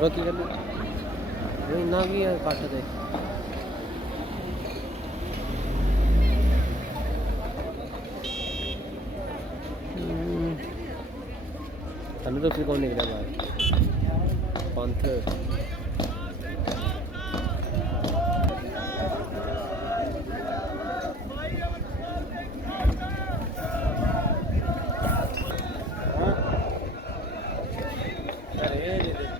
ਰੋਕੀ ਕਰ ਉਹ ਇੰਨਾ ਕੀ ਆ ਕੱਟ ਦੇ? ਹਮ। ਤਾਂ ਫਿਰ ਨਿਕਲਿਆ ਬਾਹਰ। ਪੰਥ। ਬੋਲ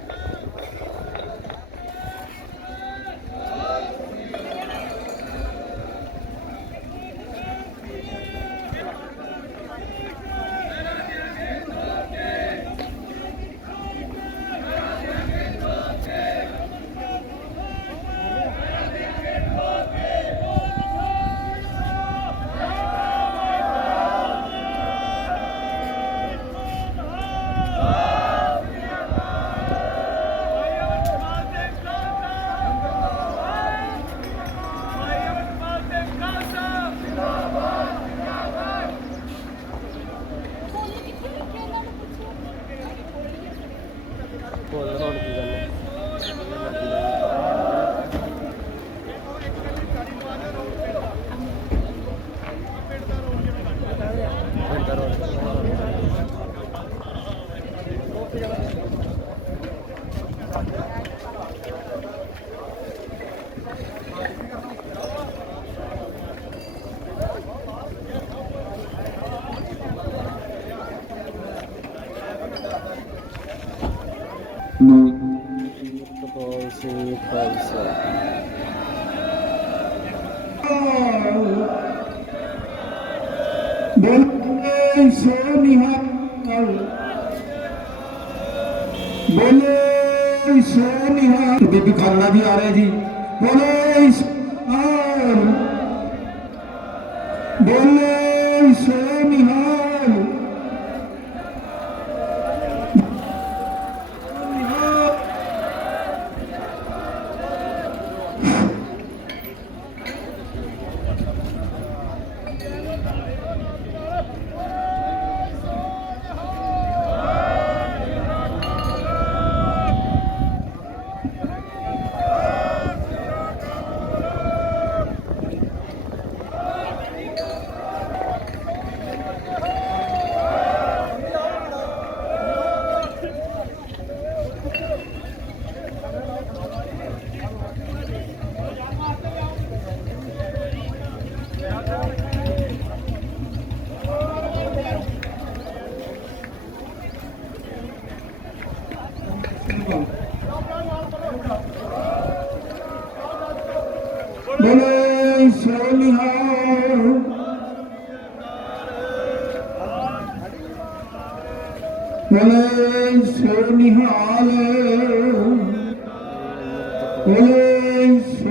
ਬੋਲੇ ਸੋ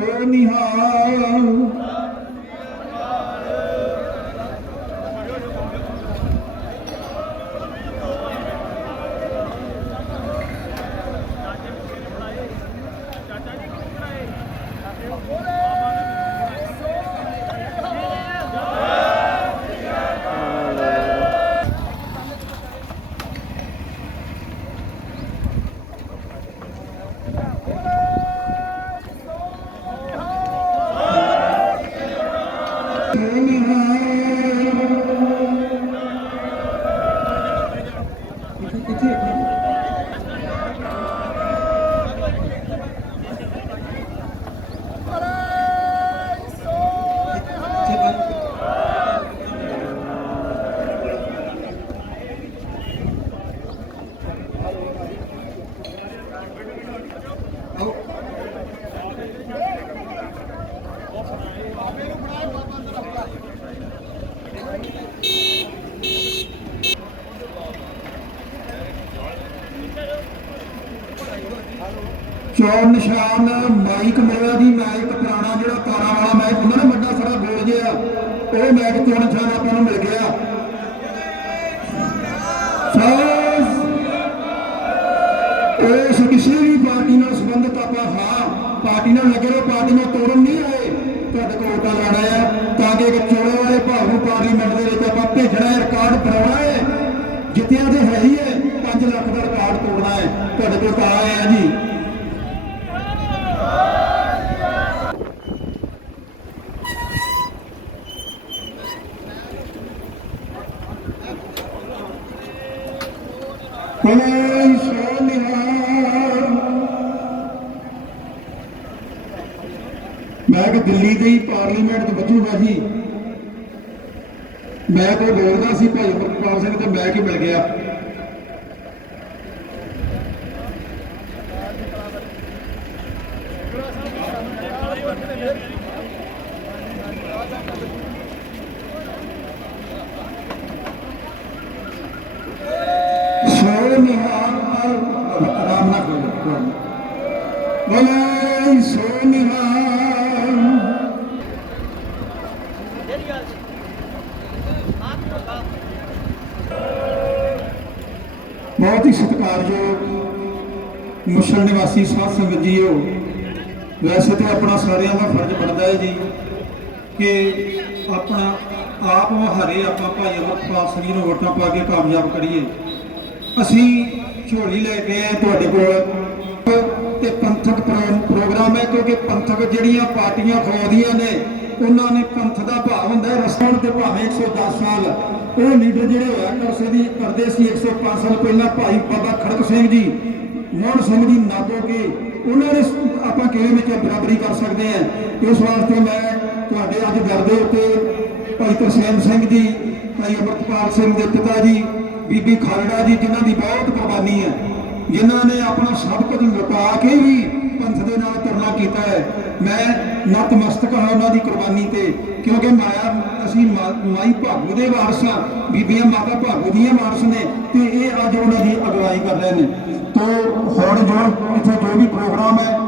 ਨਿਹਾਲ ਸੋ ਚੌਰ ਨਿਸ਼ਾਨ, ਮਾਈਕ ਮਿਲਿਆ ਦੀ ਮੈਚ ਪੁਰਾਣਾ ਜਿਹੜਾ ਤਾਰਾਂ ਵਾਲਾ ਮੈਚ ਹੁੰਦਾ ਨਾ, ਵੱਡਾ ਸਾਰਾ ਗੋਲ ਜਿਹਾ, ਉਹ ਮੈਚ ਚੌਰ ਨਿਸ਼ਾਨ ਆਪਾਂ ਨੂੰ ਮਿਲ ਗਿਆ। ਇਸ ਕਿਸੇ ਵੀ ਪਾਰਟੀ ਨਾਲ ਸੰਬੰਧਿਤ ਆਪਾਂ ਹਾਂ, ਪਾਰਟੀ ਨਾਲ ਲੱਗੇ ਰਹੋ, ਪਾਰਟੀ ਨਾਲ ਤੋੜਨ ਨਹੀਂ ਆਏ, ਤੁਹਾਡੇ ਕੋਲ ਵੋਟਾਂ ਲੈਣਾ ਆ, ਤਾਂ ਕਿ ਇੱਕ ਚੋਣੇ ਵਾਲੇ ਭਾਗ ਨੂੰ ਪਾਰਲੀਮੈਂਟ ਦੇ ਵਿੱਚ ਆਪਾਂ ਭੇਜਣਾ ਹੈ, ਰਿਕਾਰਡ ਬਣਾਉਣਾ ਹੈ, ਜਿੱਤਿਆਂ ਤੇ ਹੈ ਹੀ ਹੈ 5 ਲੱਖ ਦਾ ਰਿਕਾਰਡ ਤੋੜਨਾ ਹੈ, ਤੁਹਾਡੇ ਕੋਲ ਤਾਂ ਆਏ ਜੀ। ਕੋਈ ਸੋ ਮੈਂ ਕਿ ਦਿੱਲੀ ਦੇ ਹੀ ਪਾਰਲੀਮੈਂਟ 'ਚ ਬਚੂਗਾ ਜੀ। ਮੈਂ ਕੋਈ ਬੋਲਦਾ ਸੀ ਭਾਈ ਅਮਰਪਾਲ ਸਿੰਘ ਤੇ ਮੈਂ ਕੀ ਮਿਲ ਗਿਆ। ਸੋ ਨਿਹਾਲ ਆਰਾਮ ਨਾਲ ਕਰੋ ਬੋਲੇ ਬਹੁਤ ਹੀ ਸਤਿਕਾਰਯੋਗ ਮੁਸਲ ਨਿਵਾਸੀ ਸਾਧ ਸੰਗਤ ਜੀਓ, ਵੈਸੇ ਤੇ ਆਪਣਾ ਸਾਰਿਆਂ ਦਾ ਫਰਜ਼ ਬਣਦਾ ਹੈ ਜੀ ਕਿ ਆਪਣਾ ਆਪ ਵਹਾਰੇ ਆਪਾਂ ਭਾਈ ਅਮਰਪਾਲ ਸਿੰਘ ਨੂੰ ਵੋਟਾਂ ਪਾ ਕੇ ਕਾਮਯਾਬ ਕਰੀਏ। ਅਸੀਂ ਝੋਲੀ ਲੈ ਕੇ ਆਏ ਤੁਹਾਡੇ ਕੋਲ। ਤੇ ਪੰਥਕ ਪ੍ਰੋ- ਪ੍ਰੋਗਰਾਮ ਹੈ, ਕਿਉਂਕਿ ਪੰਥਕ ਜਿਹੜੀਆਂ ਪਾਰਟੀਆਂ ਖਵਾਉਂਦੀਆਂ ਨੇ, ਉਹਨਾਂ ਨੇ ਪੰਥ ਦਾ ਭਾਵ ਹੁੰਦਾ ਹੈ ਰਸਣ ਤੇ ਭਾਵੇਂ 110 ਸਾਲ। ਉਹ ਲੀਡਰ ਜਿਹੜੇ ਹੋਇਆ ਕਰਸੇ ਦੀ ਕਰਦੇ ਸੀ 105 ਸਾਲ ਪਹਿਲਾਂ ਭਾਈ ਬਾਬਾ ਖੜਕ ਸਿੰਘ ਜੀ, ਮੋਹਨ ਸਿੰਘ ਜੀ ਨਾਗੋਗੇ ਉਹਨਾਂ ਨੇ ਆਪਾਂ ਕਿਵੇਂ ਵਿੱਚ ਬਰਾਬਰੀ ਕਰ ਸਕਦੇ ਹਾਂ। ਇਸ ਵਾਸਤੇ ਮੈਂ ਤੁਹਾਡੇ ਅੱਜ ਦਰ ਦੇ ਉੱਤੇ ਭਾਈ ਤਰਸੇਮ ਸਿੰਘ ਜੀ ਭਾਈ ਅਮਰਪਾਲ ਸਿੰਘ ਦੇ ਪਿਤਾ ਜੀ, ਬੀਬੀ ਖਾਲੜਾ ਜੀ, ਜਿਨ੍ਹਾਂ ਦੀ ਬਹੁਤ ਕੁਰਬਾਨੀ ਹੈ, ਜਿਨ੍ਹਾਂ ਨੇ ਆਪਣਾ ਸਭ ਕੁਝ ਲੁਕਾ ਕੇ ਵੀ ਪੰਥ ਦੇ ਨਾਲ ਤੁਰਨਾ ਕੀਤਾ ਹੈ। ਮੈਂ ਨਤਮਸਤਕ ਹਾਂ ਉਹਨਾਂ ਦੀ ਕੁਰਬਾਨੀ ਤੇ, ਕਿਉਂਕਿ ਮਾਇਆ, ਅਸੀਂ ਮਾ- ਮਾਈ ਭਾਗੂ ਦੇ ਵਾਰਸ ਹਾਂ, ਬੀਬੀਆਂ ਮਾਤਾ ਭਾਗੂ ਦੀਆਂ ਵਾਰਸ ਨੇ, ਤੇ ਇਹ ਅੱਜ ਉਹਨਾਂ ਦੀ ਅਗਵਾਈ ਕਰ ਰਹੇ ਨੇ। ਤੋ ਹੁਣ ਜੋ ਇੱਥੇ ਜੋ ਵੀ ਪ੍ਰੋਗਰਾਮ ਹੈ,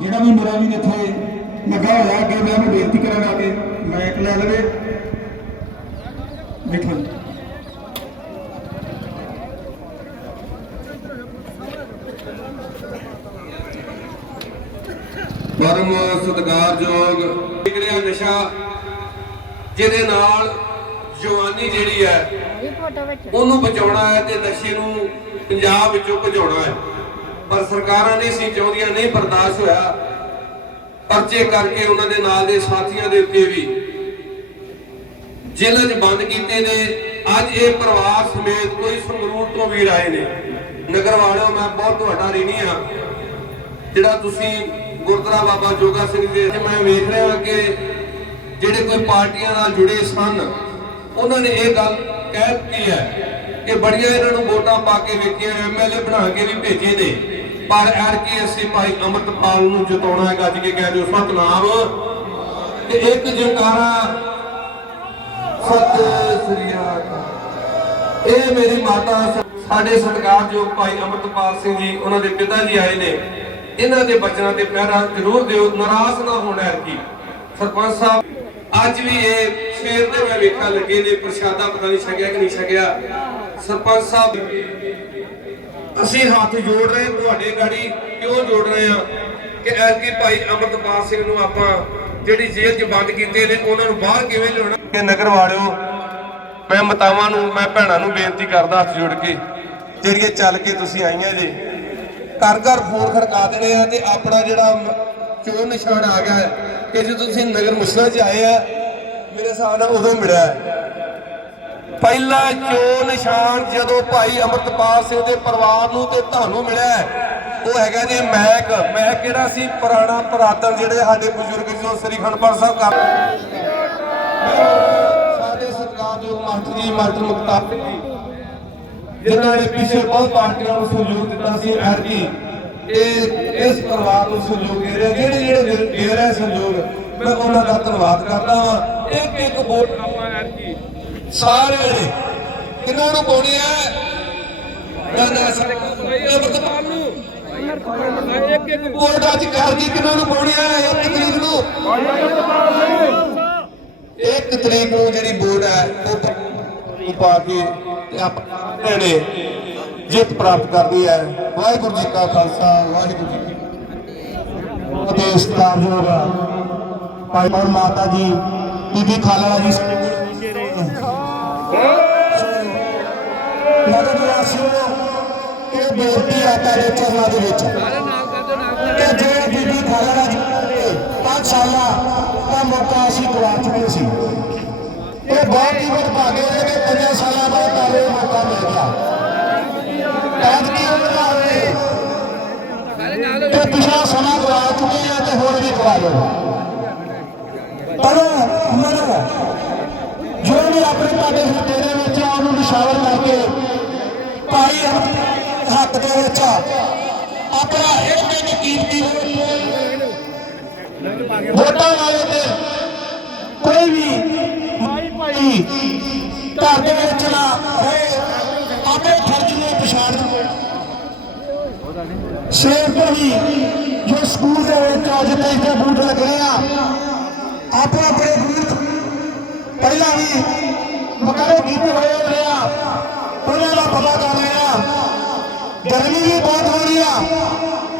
ਜਿਹੜਾ ਵੀ ਮੇਰਾ ਵੀ ਇੱਥੇ ਲੱਗਾ ਹੋਇਆ ਅੱਗੇ, ਮੈਂ ਉਹਨੂੰ ਬੇਨਤੀ ਕਰਾਂਗਾ ਕਿ ਮਾਈਕ ਲੈ ਲਵੇ। ਦੇਖੋ ਜੀ। ਪਰਮ ਸਤਿਕਾਰਯੋਗ ਵਿਗੜਿਆ ਨਸ਼ਾ, ਜਿਹਦੇ ਨਾਲ ਜਵਾਨੀ ਜਿਹੜੀ ਹੈ, ਉਹਨੂੰ ਬਚਾਉਣਾ ਹੈ ਤੇ ਨਸ਼ੇ ਨੂੰ ਪੰਜਾਬ ਵਿੱਚੋਂ ਭਜਾਉਣਾ ਹੈ। ਪਰ ਸਰਕਾਰਾਂ ਨਹੀਂ ਸੀ ਚਾਹੁੰਦੀਆਂ, ਨਹੀਂ ਬਰਦਾਸ਼ਤ ਹੋਇਆ। ਪਰਚੇ ਕਰਕੇ ਉਹਨਾਂ ਦੇ ਨਾਲ ਦੇ ਸਾਥੀਆਂ ਦੇ ਉੱਤੇ ਵੀ ਜੇਲ੍ਹਾਂ 'ਚ ਬੰਦ ਕੀਤੇ ਨੇ। ਅੱਜ ਇਹ ਪਰਿਵਾਰ ਸਮੇਤ ਕੋਈ ਸੰਗਰੂਰ ਤੋਂ ਵੀਰ ਆਏ ਨੇ। ਨਗਰ ਵਾਲਿਓ, ਮੈਂ ਬਹੁਤ ਤੁਹਾਡਾ ঋਣੀ ਆ ਜਿਹੜਾ ਤੁਸੀਂ ਗੁਰਦੁਆਰਾ ਬਾਬਾ ਜੋਗਾ ਸਿੰਘ ਦੇ ਮੈਂ ਵੇਖ ਰਿਹਾ ਕਿ ਜਿਹੜੇ ਕੋਈ ਪਾਰਟੀਆਂ ਨਾਲ ਜੁੜੇ ਸਨ, ਉਹਨਾਂ ਨੇ ਇਹ ਗੱਲ ਕਹਿ ਦਿੱਤੀ ਹੈ ਕਿ ਬੜੀਆਂ ਇਹਨਾਂ ਨੂੰ ਵੋਟਾਂ ਪਾ ਕੇ ਵੇਖੀਆਂ ਐਮਐਲਏ ਬਣਾ ਕੇ ਵੀ ਭੇਜੇ ਨੇ। ਪਰ ਐਰਕੀ ਅਸੀਂ ਭਾਈ ਅਮਰਤਪਾਲ ਨੂੰ ਜਿਤਾਉਣਾ ਹੈ ਗੱਜ ਕੇ ਕਹਿ ਦਿਓ ਸਤਨਾਮ। ਤੇ ਇੱਕ ਜੰਕਾਰਾ ਸਤਿ ਸ੍ਰੀ ਅਕਾਲ। ਇਹ ਮੇਰੀ ਮਾਤਾ ਸਾਡੇ ਸਤਿਕਾਰਯੋਗ ਭਾਈ ਅਮਰਤਪਾਲ ਸਿੰਘ ਜੀ, ਉਹਨਾਂ ਦੇ ਪਿਤਾ ਜੀ ਆਏ ਨੇ। ਇਹਨਾਂ ਦੇ ਬਚਨਾਂ ਤੇ ਪਹਿਰਾ ਜ਼ਰੂਰ ਦਿਓ, ਨਾਰਾਜ਼ ਨਾ ਹੋਣਾ ਕੀ ਸਰਪੰਚ ਸਾਹਿਬ, ਅੱਜ ਵੀ ਇਹ ਸਵੇਰ ਦੇ ਮੈਂ ਵੇਖਣ ਲੱਗੇ ਨੇ ਪ੍ਰਸ਼ਾਦਾ, ਪਤਾ ਨਹੀਂ ਛਕਿਆ ਕਿ ਨਹੀਂ ਛਕਿਆ। ਸਰਪੰਚ ਸਾਹਿਬ, ਅਸੀਂ ਹੱਥ ਜੋੜ ਰਹੇ ਤੁਹਾਡੇ ਗਾੜੀ ਕਿਉਂ ਜੋੜ ਰਹੇ ਆ ਕਿ ਐਸਕੀ ਭਾਈ ਅਮਰਤਪਾਲ ਸਿੰਘ ਨੂੰ ਆਪਾਂ ਜਿਹੜੀ ਜੇਲ੍ਹ 'ਚ ਬੰਦ ਕੀਤੇ ਨੇ ਉਹਨਾਂ ਨੂੰ ਬਾਹਰ ਕਿਵੇਂ ਲਿਆਉਣਾ? ਕਿ ਨਗਰ ਵਾਲਿਓ ਮੈਂ ਮਤਾਵਾਂ ਨੂੰ ਮੈਂ ਭੈਣਾਂ ਨੂੰ ਬੇਨਤੀ ਕਰਦਾ ਹੱਥ ਜੋੜ ਕੇ ਜਿਹੜੀਆਂ ਚੱਲ ਕੇ ਤੁਸੀਂ ਆਈਆਂ ਜੇ ਘਰ ਘਰ ਫੋਨ ਖੜਕਾ ਦੇਣੇ ਆ ਤੇ ਆਪਣਾ ਜਿਹੜਾ ਚੋਣ ਨਿਸ਼ਾਨ ਆ ਗਿਆ ਕਿ ਜੇ ਤੁਸੀਂ ਨਗਰ ਮੁਸਲਾ 'ਚ ਆਏ ਆ ਮੇਰੇ ਹਿਸਾਬ ਨਾਲ ਉਦੋਂ ਮਿਲਿਆ ਪਹਿਲਾ ਚੋਣ ਨਿਸ਼ਾਨ ਜਦੋਂ ਭਾਈ ਅਮਰਤਪਾਲ ਸਿੰਘ ਦੇ ਪਰਿਵਾਰ ਨੂੰ ਤੇ ਤੁਹਾਨੂੰ ਮਿਲਿਆ ਹੈ, ਉਹ ਹੈਗਾ ਜੀ ਮੈਕ ਮੈਕ ਕਿਹੜਾ ਸੀ ਪੁਰਾਣਾ ਪੁਰਾਤਨ ਜਿਹੜੇ ਸਾਡੇ ਬਜ਼ੁਰਗ ਜੋ ਸ੍ਰੀ ਖੰਡਪਾਲ ਸਾਹਿਬ ਕਰ ਸਾਡੇ ਸਤਿਕਾਰਯੋਗ ਮਾਸਟਰ ਜੀ ਮਾਸਟਰ ਜੀ ਜਿਨ੍ਹਾਂ ਨੇ ਪਿਛੇ ਬਹੁਤ ਪਾਰਟੀਆਂ ਨੂੰ ਸਹਿਯੋਗ ਦਿੱਤਾ ਸੀ ਐਰਕੀ ਇਹ ਇਸ ਪਰਿਵਾਰ ਨੂੰ ਸਹਿਯੋਗ ਦੇ ਰਿਹਾ ਜਿਹੜੇ ਜਿਹੜੇ ਦੇ- ਰਹੇ ਸਹਿਯੋਗ ਮੈਂ ਉਹਨਾਂ ਦਾ ਧੰਨਵਾਦ ਕਰਦਾ ਹਾਂ ਇੱਕ ਇੱਕ ਵੋਟ ਆਪਾਂ ਐਰਕੀ ਸਾਰੇ ਕਿਹਨਾਂ ਨੂੰ ਪਾਉਣੀ ਹੈ ਨਾ ਨਾ ਸਾਡੇ ਨੂੰ ਇੱਕ ਇੱਕ ਵੋਟ ਕਿਹਨਾਂ ਨੂੰ ਹੈ ਇੱਕ ਤਰੀਕ ਨੂੰ। ਇੱਕ ਤਰੀਕ ਨੂੰ ਜਿਹੜੀ ਵੋਟ ਹੈ ਉਹ ਪ- ਕੇ ਤੇ ਆਪਣੇ ਨੇ ਜਿੱਤ ਪ੍ਰਾਪਤ ਕਰਦੀ ਹੈ। ਵਾਹਿਗੁਰੂ ਜੀ ਕਾ ਖਾਲਸਾ ਵਾਹਿਗੁਰੂ ਜੀ ਕੀ ਫਤਿਹ। ਅਤੇ ਭਾਈ ਮੋਹਨ ਮਾਤਾ ਜੀ ਬੀਬੀ ਖਾਲੜਾ ਜੀ ਨਗਰ ਨਿਵਾਸੀਓ ਇਹ ਬੇਨਤੀ ਹੈ ਤੁਹਾਡੇ ਚਰਨਾਂ ਦੇ ਵਿੱਚ। ਕਿ ਜੇ ਬੀਬੀ ਖਾਲੜਾ ਜੀ ਪੰਜ ਸਾਲਾਂ ਦਾ ਮੌਕਾ ਅਸੀਂ ਗਵਾ ਚੁੱਕੇ ਸੀ। ਇਹ ਬਹੁਤ ਹੀ ਵਡਭਾਗੇ ਹੈ ਕਿ ਪੰਜਾਂ ਸਾਲਾਂ ਬਾਅਦ ਤੁਹਾਨੂੰ ਮੌਕਾ ਮਿਲ ਗਿਆ। ਐਤ ਕੀ ਉਮਰ ਤੇ ਪਿਛਲਾ ਸਮਾਂ ਗਵਾ ਚੁੱਕੇ ਆ ਤੇ ਹੋਰ ਵੀ ਗਵਾ ਲਓ। ਪਰ ਮਨ ਜੋ ਵੀ ਆਪਣੇ ਤੁਹਾਡੇ ਹਿੱਤੇ ਦੇ ਵਿੱਚ ਆ ਉਹਨੂੰ ਨਿਸ਼ਾਵਰ ਕਰਕੇ ਭਾਈ ਹੱਕ ਦੇ ਵਿੱਚ ਆਪਣਾ ਇੱਕ ਇੱਕ ਕੀਮਤੀ ਵੋਟਾਂ ਵਾਲੇ ਤੇ ਕੋਈ ਵੀ ਮਾਈ ਭਾਈ ਘਰ ਦੇ ਵਿੱਚ ਨਾ ਰਹੇ ਆਪਣੇ ਫਰਜ਼ ਨੂੰ ਪਛਾਣ ਸੇਵ ਤੋਂ ਹੀ ਜੋ ਸਕੂਲ ਦੇ ਵਿੱਚ ਅੱਜ ਤੱਕ ਦੇ ਬੂਟ ਲੱਗੇ ਆ ਆਪੋ ਆਪਣੇ ਬੂਟ ਪਹਿਲਾਂ ਵੀ ਮਕਾਰੇ ਕੀਤੇ ਹੋਏ ਹੋਏ ਆ ਉਹਨਾਂ ਦਾ ਪਤਾ ਕਰ ਲਿਆ ਗਰਮੀ ਵੀ ਬਹੁਤ ਹੋ ਰਹੀ ਆ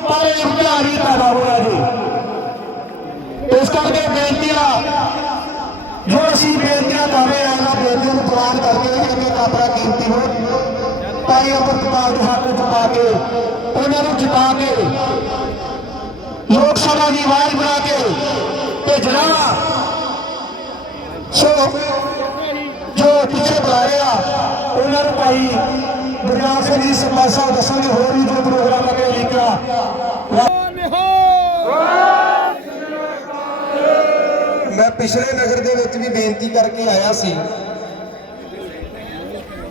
ਪਰ ਇਮਤਿਹਾਨ ਵੀ ਪੈਦਾ ਹੋ ਰਿਹਾ ਜੀ ਇਸ ਕਰਕੇ ਬੇਨਤੀ ਆ ਜੋ ਅਸੀਂ ਬੇਨਤੀਆਂ ਕਰ ਰਹੇ ਹਾਂ ਇਹਨਾਂ ਬੇਨਤੀਆਂ ਨੂੰ ਪ੍ਰਵਾਨ ਕਰਕੇ ਇੱਕ ਇੱਕ ਆਪਣਾ ਕੀਮਤੀ ਵੋਟ ਭਾਈ ਅਮਰਪਾਲ ਦੇ ਹੱਥ ਵਿੱਚ ਪਾ ਕੇ ਉਹਨਾਂ ਨੂੰ ਜਿਤਾ ਕੇ ਲੋਕ ਸਭਾ ਦੀ ਆਵਾਜ਼ ਬਣਾ ਕੇ ਭੇਜਣਾ ਵਾ। ਸੋ ਜੋ ਪਿੱਛੇ ਬੁਲਾ ਰਹੇ ਆ ਉਹਨਾਂ ਨੂੰ ਭਾਈ ਗੁਰਨਾਮ ਸਿੰਘ ਜੀ ਸਰਪੰਚ ਸਾਹਿਬ ਦੱਸਣਗੇ ਹੋਰ ਵੀ ਜੋ ਪ੍ਰੋਗਰਾਮ ਲੱਗੇ ਲਿਖਿਆ ਮੈਂ ਪਿਛਲੇ ਨਗਰ ਦੇ ਵਿੱਚ ਵੀ ਬੇਨਤੀ ਕਰਕੇ ਆਇਆ ਸੀ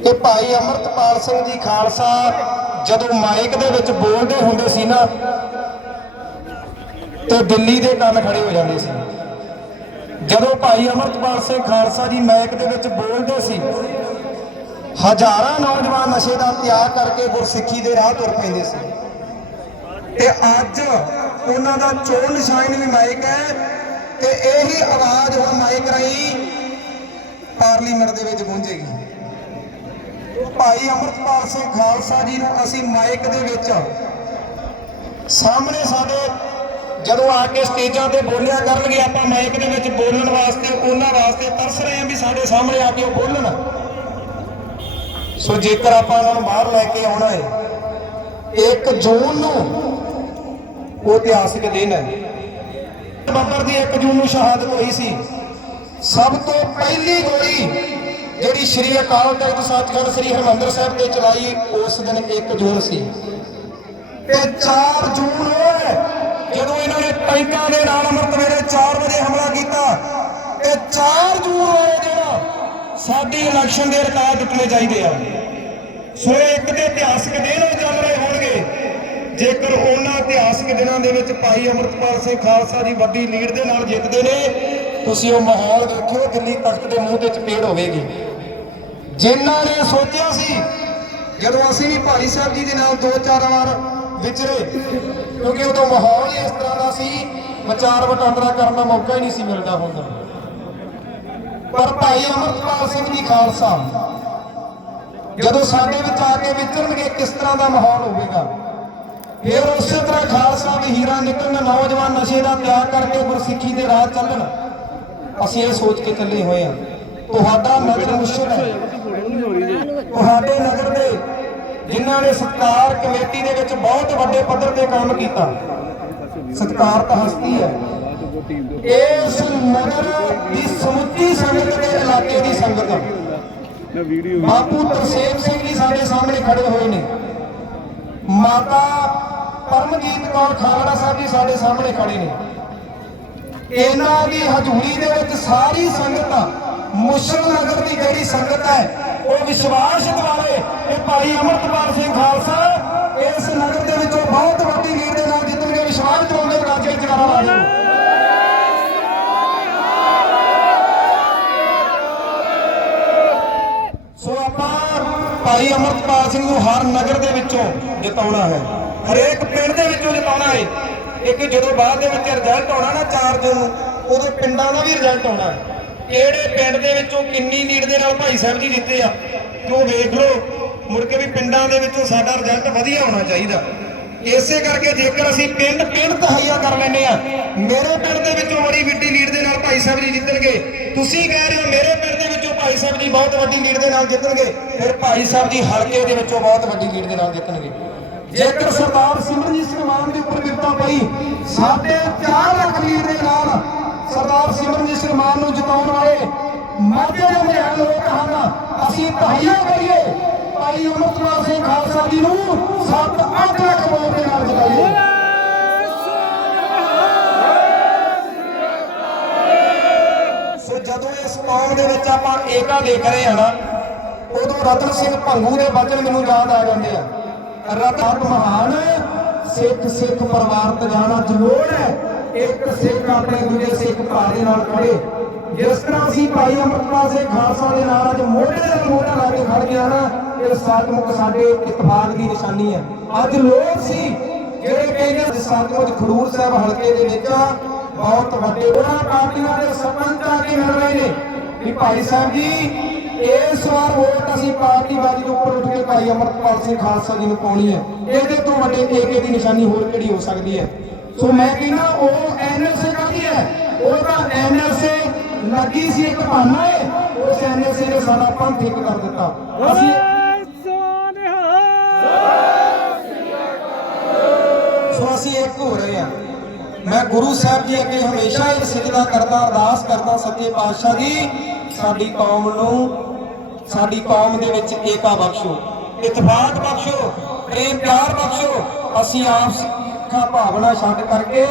ਕਿ ਭਾਈ ਅਮਰਤਪਾਲ ਸਿੰਘ ਜੀ ਖਾਲਸਾ, ਜਦੋਂ ਮਾਈਕ ਦੇ ਵਿੱਚ ਬੋਲਦੇ ਹੁੰਦੇ ਸੀ ਨਾ, ਤੇ ਦਿੱਲੀ ਦੇ ਕੰਨ ਖੜੇ ਹੋ ਜਾਂਦੇ ਸੀ। ਜਦੋਂ ਭਾਈ ਅਮਰਤਪਾਲ ਸਿੰਘ ਖਾਲਸਾ ਜੀ ਮਾਈਕ ਦੇ ਵਿੱਚ ਬੋਲਦੇ ਸੀ ਹਜ਼ਾਰਾਂ ਨੌਜਵਾਨ ਨਸ਼ੇ ਦਾ ਤਿਆਗ ਕਰਕੇ ਗੁਰਸਿੱਖੀ ਦੇ ਰਾਹ ਤੁਰ ਪੈਂਦੇ ਸੀ। ਤੇ ਅੱਜ ਉਹਨਾਂ ਦਾ ਚੋਣ ਨਿਸ਼ਾਨ ਵੀ ਮਾਈਕ ਹੈ ਤੇ ਇਹੀ ਆਵਾਜ਼ ਹੁਣ ਮਾਈਕ ਰਾਹੀਂ ਪਾਰਲੀਮੈਂਟ ਦੇ ਵਿੱਚ ਗੂੰਜੇਗੀ। ਭਾਈ ਅਮਰਤਪਾਲ ਸਿੰਘ ਖਾਲਸਾ ਜੀ ਨੂੰ ਅਸੀਂ ਮਾਈਕ ਦੇ ਵਿੱਚ ਸਾਹਮਣੇ ਸਾਡੇ ਜਦੋਂ ਆ ਕੇ ਸਟੇਜਾਂ ਤੇ ਬੋਲਿਆ ਕਰਨਗੇ, ਆਪਾਂ ਮਾਈਕ ਦੇ ਵਿੱਚ ਬੋਲਣ ਵਾਸਤੇ, ਉਹਨਾਂ ਵਾਸਤੇ ਤਰਸ ਰਹੇ ਹਾਂ ਵੀ ਸਾਡੇ ਸਾਹਮਣੇ ਆ ਕੇ ਉਹ ਬੋਲਣ। ਸੋ ਜੇਕਰ ਆਪਾਂ ਉਹਨਾਂ ਨੂੰ ਬਾਹਰ ਲੈ ਕੇ ਆਉਣਾ ਹੈ 1 ਜੂਨ ਨੂੰ ਉਹ ਇਤਿਹਾਸਿਕ ਦਿਨ ਹੈ। ਬੱਬਰ ਦੀ 1 ਜੂਨ ਨੂੰ ਸ਼ਹਾਦਤ ਹੋਈ ਸੀ। ਸਭ ਤੋਂ ਪਹਿਲੀ ਗੋਲੀ ਜਿਹੜੀ ਸ੍ਰੀ ਅਕਾਲ ਤਖਤ ਸੱਚਖੰਡ ਸ੍ਰੀ ਹਰਿਮੰਦਰ ਸਾਹਿਬ ਤੇ ਚਲਾਈ, ਉਸ ਦਿਨ 1 ਜੂਨ ਸੀ। ਤੇ 4 ਜੂਨ ਉਹ ਜਦੋਂ ਇਹਨਾਂ ਨੇ ਟੈਂਕਾਂ ਦੇ ਨਾਲ ਅੰਮ੍ਰਿਤ ਵੇਲੇ 4 ਵਜੇ ਹਮਲਾ ਕੀਤਾ। ਤੇ 4 ਜੂਨ ਹੋਏ ਸਾਡੀ ਇਲੈਕਸ਼ਨ ਦੇ ਰਿਕਾਰਡ ਟੁੱਟਣੇ ਚਾਹੀਦੇ ਆ। ਸੋ ਇੱਕ ਦੇ ਇਤਿਹਾਸਕ ਦਿਨ ਉਹ ਚੱਲ ਰਹੇ ਹੋਣਗੇ। ਜੇਕਰ ਉਹਨਾਂ ਇਤਿਹਾਸਕ ਦਿਨਾਂ ਦੇ ਵਿੱਚ ਭਾਈ ਅਮਰਤਪਾਲ ਸਿੰਘ ਖਾਲਸਾ ਜੀ ਵੱਡੀ ਲੀਡ ਦੇ ਨਾਲ ਜਿੱਤਦੇ ਨੇ, ਤੁਸੀਂ ਉਹ ਮਾਹੌਲ ਦੇਖਿਓ, ਦਿੱਲੀ ਤਖਤ ਦੇ ਮੂੰਹ ਤੇ ਚਪੇੜ ਹੋਵੇਗੀ। ਜਿਨ੍ਹਾਂ ਨੇ ਸੋਚਿਆ ਸੀ, ਜਦੋਂ ਅਸੀਂ ਵੀ ਭਾਈ ਸਾਹਿਬ ਜੀ ਦੇ ਨਾਲ ਦੋ ਚਾਰ ਵਾਰ ਵਿਚਰੇ, ਕਿਉਂਕਿ ਉਦੋਂ ਮਾਹੌਲ ਹੀ ਇਸ ਤਰ੍ਹਾਂ ਦਾ ਸੀ, ਵਿਚਾਰ ਵਟਾਂਦਰਾ ਕਰਨ ਦਾ ਮੌਕਾ ਹੀ ਨਹੀਂ ਸੀ ਮਿਲਦਾ ਹੁੰਦਾ। ਪਰ ਭਾਈ ਅਮਰਤਪਾਲ ਸਿੰਘ ਜੀ ਖਾਲਸਾ, ਜਦੋਂ ਸਾਡੇ ਵਿੱਚ ਆ ਕੇ ਵਿਚਰਨਗੇ, ਕਿਸ ਤਰ੍ਹਾਂ ਦਾ ਮਾਹੌਲ ਹੋਵੇਗਾ? ਫਿਰ ਉਸੇ ਤਰ੍ਹਾਂ ਖਾਲਸਾ ਵੀ ਹੀਰਾ ਨਿਕਲਣ, ਨੌਜਵਾਨ ਨਸ਼ੇ ਦਾ ਤਿਆਗ ਕਰਕੇ ਗੁਰਸਿੱਖੀ ਦੇ ਰਾਹ ਚੱਲਣ। ਅਸੀਂ ਇਹ ਸੋਚ ਕੇ ਚੱਲੇ ਹੋਏ ਹਾਂ। ਤੁਹਾਡਾ ਨਗਰ ਮੁਸ਼ਕਿਲ ਹੈ। ਤੁਹਾਡੇ ਨਗਰ ਦੇ ਜਿਨ੍ਹਾਂ ਨੇ ਸਤਕਾਰ ਕਮੇਟੀ ਦੇ ਵਿੱਚ ਬਹੁਤ ਵੱਡੇ ਪੱਧਰ ਤੇ ਕੰਮ ਕੀਤਾ, ਸਤਕਾਰ ਤਾਂ ਹਸਤੀ ਹੈ। ਇਸ ਨਗਰ ਦੀ ਸਮੁੱਚੀ ਸੰਗਤ ਦੇ ਇਲਾਕੇ ਦੀ ਸੰਗਤ ਬਾਪੂ ਤਰਸੇਮ ਸਿੰਘ ਜੀ ਸਾਡੇ ਸਾਹਮਣੇ ਖੜੇ ਹੋਏ ਨੇ। ਮਾਤਾ ਪਰਮਜੀਤ ਕੌਰ ਖਾਲੜਾ ਸਾਹਿਬ ਜੀ ਸਾਡੇ ਸਾਹਮਣੇ ਖੜੇ ਨੇ। ਇਹਨਾਂ ਦੀ ਹਜ਼ੂਰੀ ਦੇ ਵਿੱਚ ਸਾਰੀ ਸੰਗਤ ਮੁਸ਼ਰਫ ਨਗਰ ਦੀ ਜਿਹੜੀ ਸੰਗਤ ਹੈ ਉਹ ਵਿਸ਼ਵਾਸ ਦਿਵਾਵੇ ਕਿ ਭਾਈ ਅਮਰਤਪਾਲ ਸਿੰਘ ਖਾਲਸਾ ਇਸ ਨਗਰ ਦੇ ਵਿੱਚੋਂ ਬਹੁਤ ਵੱਡੀ ਲੀਡ ਦੇ ਨਾਲ ਜਿੱਤਣਗੇ ਵਿਸ਼ਵਾਸ ਦਿਵਾਉਂਦੇ ਰਾਜੇ ਜਗਾਰਾ ਵਾਲੇ ਸੋ ਆਪਾਂ ਭਾਈ ਅਮਰਤਪਾਲ ਸਿੰਘ ਨੂੰ ਹਰ ਨਗਰ ਦੇ ਵਿੱਚੋਂ ਜਿਤਾਉਣਾ ਹੈ। ਹਰੇਕ ਪਿੰਡ ਦੇ ਵਿੱਚੋਂ ਜਿਤਾਉਣਾ ਹੈ। ਇੱਕ ਜਦੋਂ ਬਾਅਦ ਦੇ ਵਿੱਚ ਰਿਜ਼ਲਟ ਆਉਣਾ ਨਾ 4 ਦਿਨ ਨੂੰ ਉਦੋਂ ਪਿੰਡਾਂ ਦਾ ਵੀ ਰਿਜ਼ਲਟ ਆਉਣਾ ਹੈ। ਕਿਹੜੇ ਪਿੰਡ ਦੇ ਵਿੱਚੋਂ ਕਿੰਨੀ ਲੀਡ ਦੇ ਨਾਲ ਭਾਈ ਸਾਹਿਬ ਜੀ ਜਿੱਤੇ ਆ ਤੇ ਉਹ ਵੇਖ ਲਓ, ਮੁੜ ਕੇ ਵੀ ਪਿੰਡਾਂ ਦੇ ਵਿੱਚੋਂ ਸਾਡਾ ਰਿਜ਼ਲਟ ਵਧੀਆ ਹੋਣਾ ਚਾਹੀਦਾ। ਇਸੇ ਕਰਕੇ ਜੇਕਰ ਅਸੀਂ ਪਿੰਡ ਪਿੰਡ ਤਹਈਆ ਕਰ ਲੈਨੇ ਆ ਮੇਰੇ ਪਿੰਡ ਦੇ ਵਿੱਚੋਂ ਬੜੀ ਵੱਡੀ ਲੀਡ ਦੇ ਨਾਲ ਭਾਈ ਸਾਹਿਬ ਜੀ ਜਿੱਤਣਗੇ। ਤੁਸੀਂ ਕਹਿ ਰਹੇ ਹੋ ਮੇਰੇ ਪਿੰਡ ਭਾਈ ਸਾਹਿਬ ਜੀ ਬਹੁਤ ਵੱਡੀ ਲੀਡ ਦੇ ਨਾਲ ਜਿੱਤਣਗੇ, ਫਿਰ ਭਾਈ ਸਾਹਿਬ ਜੀ ਹਲਕੇ ਦੇ ਵਿੱਚੋਂ ਬਹੁਤ ਵੱਡੀ ਲੀਡ ਦੇ ਨਾਲ ਜਿੱਤਣਗੇ। ਜੇਕਰ ਸਰਦਾਰ ਸਿਮਰਜੀਤ ਸਿੰਘ ਮਾਨ ਦੇ ਉੱਪਰ ਵਿਪਤਾ ਪਈ, ਸਾਡੇ 4 ਲੱਖ ਲੀਡ ਦੇ ਨਾਲ ਸਰਦਾਰ ਸਿਮਰਜੀਤ ਸਿੰਘ ਮਾਨ ਨੂੰ ਜਿਤਾਉਣ ਵਾਲੇ ਮਾਝੇ ਦੇ ਨਿਹੰਗ ਲੋਕ ਹਨ। ਅਸੀਂ ਤਹਈਆ ਕਰੀਏ। ਭਾਈ ਅਮਰਤਪਾਲ ਸਿੰਘ ਖਾਲਸਾ ਜੀ ਨੂੰ 7-8 ਲੱਖ ਵੋਟ ਦੇ ਨਾਲ ਜਿਤਾਈਏ। ਕੌਮ ਦੇ ਵਿੱਚ ਆਪਾਂ ਏਕਾ ਦੇਖ ਰਹੇ ਹਾਂ ਨਾ, ਉਦੋਂ ਰਤਨ ਸਿੰਘ ਭੰਗੂ ਦੇ ਬਚਨ ਮੈਨੂੰ ਯਾਦ ਆ ਜਾਂਦੇ ਆ। ਰਤਨ ਮਹਾਨ ਸਿੱਖ ਸਿੱਖ ਪਰਿਵਾਰ ਤੇ ਜਾਣਾ ਜਲੋੜ ਹੈ, ਇੱਕ ਸਿੱਖ ਆਪਣੇ ਦੂਜੇ ਸਿੱਖ ਭਰਾ ਦੇ ਨਾਲ ਖੜੇ। ਜਿਸ ਤਰ੍ਹਾਂ ਅਸੀਂ ਭਾਈ ਅਮਰਪਾਲ ਸਿੰਘ ਖਾਲਸਾ ਦੇ ਨਾਲ ਅੱਜ ਮੋਢੇ ਨਾਲ ਮੋਢਾ ਲਾ ਕੇ ਖੜ ਗਿਆ ਨਾ, ਇਹ ਸੱਚਮੁੱਚ ਸਾਡੇ ਇਤਫਾਕ ਦੀ ਨਿਸ਼ਾਨੀ ਹੈ। ਅੱਜ ਲੋਕ ਸੀ, ਜਿਹੜੇ ਕਹਿੰਦੇ ਨੇ ਖਡੂਰ ਸਾਹਿਬ ਹਲਕੇ ਦੇ ਵਿੱਚ ਬਹੁਤ ਵੱਡੇ, ਉਹਨਾਂ ਪਾਰਟੀਆਂ ਦੇ ਸਰਪੰਚ ਆ ਕੇ ਮਿਲ ਰਹੇ ਨੇ। ਵੀ ਭਾਈ ਸਾਹਿਬ ਜੀ, ਇਸ ਵਾਰ ਵੋਟ ਅਸੀਂ ਪਾਰਟੀ ਬਾਜੀ ਦੇ ਉੱਪਰ ਉੱਠ ਕੇ ਭਾਈ ਅਮਰਪਾਲ ਸਿੰਘ ਖਾਲਸਾ ਜੀ ਨੂੰ ਪਾਉਣੀ ਹੈ। ਇਹਦੇ ਤੋਂ ਵੱਡੇ ਏਕੇ ਦੀ ਨਿਸ਼ਾਨੀ ਹੋਰ ਕਿਹੜੀ ਹੋ ਸਕਦੀ ਹੈ? ਸੋ ਮੈਂ ਕਹਿੰਦਾ ਉਹ ਐਨਐਸਏ ਕਾਹਦੀ ਹੈ। ਉਹ ਤਾਂ ਐਨਐਸਏ ਲੱਗੀ ਸੀ ਇੱਕ ਬਹਾਨਾ ਹੈ ਉਸ ਐਨਐਸਏ ਨੇ ਸਾਡਾ ਪੰਥ ਇੱਕ ਕਰ ਦਿੱਤਾ। ਅਸੀਂ ਸੋ ਅਸੀਂ ਇੱਕ ਹੋ ਰਹੇ ਹਾਂ। ਮੈਂ ਗੁਰੂ ਸਾਹਿਬ ਜੀ ਅੱਗੇ ਹਮੇਸ਼ਾ ਇਹ ਸਿਜਦਾ ਕਰਦਾ ਅਰਦਾਸ ਕਰਦਾ, ਸੱਚੇ ਪਾਤਸ਼ਾਹ ਜੀ। ਸਾਡੀ ਕੌਮ ਨੂੰ, ਸਾਡੀ ਕੌਮ ਦੇ ਵਿੱਚ ਏਕਾ ਬਖਸ਼ੋ, ਇਤਫਾਕ ਬਖਸ਼ੋ, ਪ੍ਰੇਮ ਪਿਆਰ ਬਖਸ਼ੋ, ਅਸੀਂ ਆਪਸ ਸਿੱਖਾ ਭਾਵਨਾ ਛੱਡ ਕਰਕੇ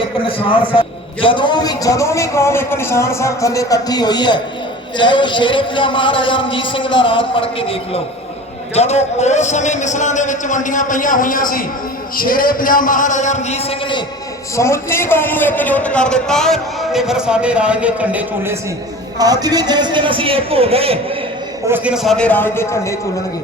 ਇੱਕ ਨਿਸ਼ਾਨ ਸਾਹਿਬ, ਜਦੋਂ ਵੀ ਜਦੋਂ ਵੀ ਕੌਮ ਇੱਕ ਨਿਸ਼ਾਨ ਸਾਹਿਬ ਥੱਲੇ ਇਕੱਠੀ ਹੋਈ ਹੈ, ਚਾਹੇ ਉਹ ਸ਼ੇਰੇ ਪੰਜਾਬ ਮਹਾਰਾਜਾ ਰਣਜੀਤ ਸਿੰਘ ਦਾ ਰਾਤ ਪੜ੍ਹ ਕੇ ਦੇਖ ਲਓ, ਜਦੋਂ ਉਸ ਸਮੇਂ ਮਿਸਲਾਂ ਦੇ ਵਿੱਚ ਵੰਡੀਆਂ ਪਈਆਂ ਹੋਈਆਂ ਸੀ, ਸ਼ੇਰੇ ਪੰਜਾਬ ਮਹਾਰਾਜਾ ਰਣਜੀਤ ਸਿੰਘ ਨੇ ਸਮੁੱਚੀ ਕੌਮ ਨੂੰ ਇਕਜੁੱਟ ਕਰ ਦਿੱਤਾ ਤੇ ਫਿਰ ਸਾਡੇ ਰਾਜ ਦੇ ਝੰਡੇ ਝੂਲੇ ਸੀ। ਅੱਜ ਵੀ ਜਿਸ ਦਿਨ ਅਸੀਂ ਇੱਕ ਹੋ ਗਏ, ਉਸ ਦਿਨ ਸਾਡੇ ਰਾਜ ਦੇ ਝੰਡੇ ਝੂਲਣਗੇ।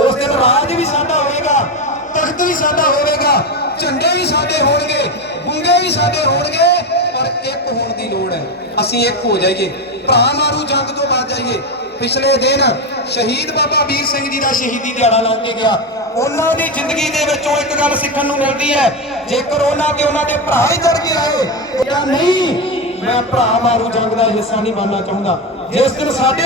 ਉਸ ਦਿਨ ਰਾਜ ਵੀ ਸਾਡਾ ਹੋਵੇਗਾ, ਤਖਤ ਵੀ ਸਾਡਾ ਹੋਵੇਗਾ, ਝੰਡੇ ਵੀ ਸਾਡੇ ਹੋਣਗੇ, ਗੁੰਗੇ ਵੀ ਸਾਡੇ ਹੋਣਗੇ, ਪਰ ਇੱਕ ਹੋਣ ਦੀ ਲੋੜ ਹੈ। ਅਸੀਂ ਇੱਕ ਹੋ ਜਾਈਏ। ਭਰਾ ਮਾਰੂ ਜੰਗ ਤੋਂ ਬਾਅਦ ਜਾਈਏ। ਪਿਛਲੇ ਦਿਨ ਸ਼ਹੀਦ ਬਾਬਾ ਵੀਰ ਸਿੰਘ ਜੀ ਦਾ ਸ਼ਹੀਦੀ ਦਿਹਾੜਾ ਲੰਘ ਕੇ ਗਿਆ। ਉਹਨਾਂ ਦੀ ਜ਼ਿੰਦਗੀ ਦੇ ਵਿੱਚੋਂ ਇੱਕ ਗੱਲ ਸਿੱਖਣ ਨੂੰ ਮਿਲਦੀ ਹੈ, ਜੇਕਰ ਉਹਨਾਂ ਤੇ ਉਹਨਾਂ ਦੇ ਭਰਾ ਹੀ ਚੜ ਕੇ ਆਏ ਜਾਂ ਨਹੀਂ, ਮੈਂ ਭਰਾ ਮਾਰੂ ਜੰਗ ਦਾ ਹਿੱਸਾ ਨਹੀਂ ਬਣਨਾ ਚਾਹੁੰਦਾ। ਜਿਸ ਦਿਨ ਸਾਡੇ